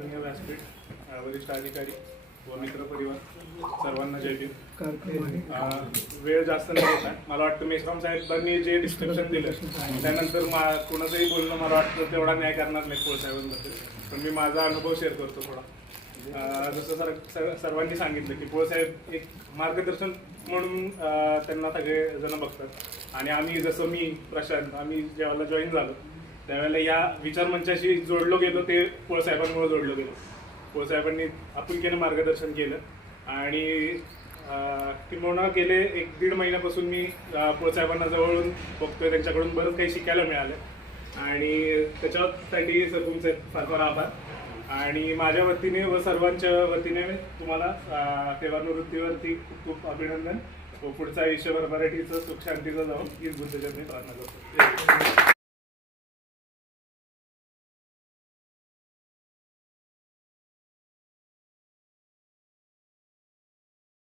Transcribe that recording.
व्यासपीठ, वरिष्ठ अधिकारी व मित्र परिवार सर्वांना जय भीम. वेळ जास्त नाही होता. मला वाटतं मेश्राम साहेबांनी जे डिस्क्रिप्शन दिलं त्यानंतर कोणाचंही बोलणं मला वाटतं तेवढा न्याय करणार नाही पोळ साहेबांबद्दल. पण मी माझा अनुभव शेअर करतो थोडा. जसं सर्वांनी सांगितलं की पोळ साहेब एक मार्गदर्शन म्हणून त्यांना सगळे जण बघतात. आणि आम्ही जसं मी प्रशांत आम्ही जेव्हा जॉईन झालो त्यावेळेला या विचारमंचाशी जोडलो गेलो ते पोळ साहेबांमुळे जोडलो गेलो. पोळ साहेबांनी आपुलकीने मार्गदर्शन केलं आणि किंबहुना गेले 1-1.5 महिन्यापासून मी पोळ साहेबांना जवळून बघतोय. त्यांच्याकडून बरंच काही शिकायला मिळालं आणि त्याच्यासाठी सर तुमचे फार फार आभार. आणि माझ्या वतीने व सर्वांच्या वतीने तुम्हाला सेवानिवृत्तीवरती खूप खूप अभिनंदन व पुढचं आयुष्यभर मराठीचं सुख शांतीचं जाऊन हीच बुद्धजननी प्रार्थना करतो.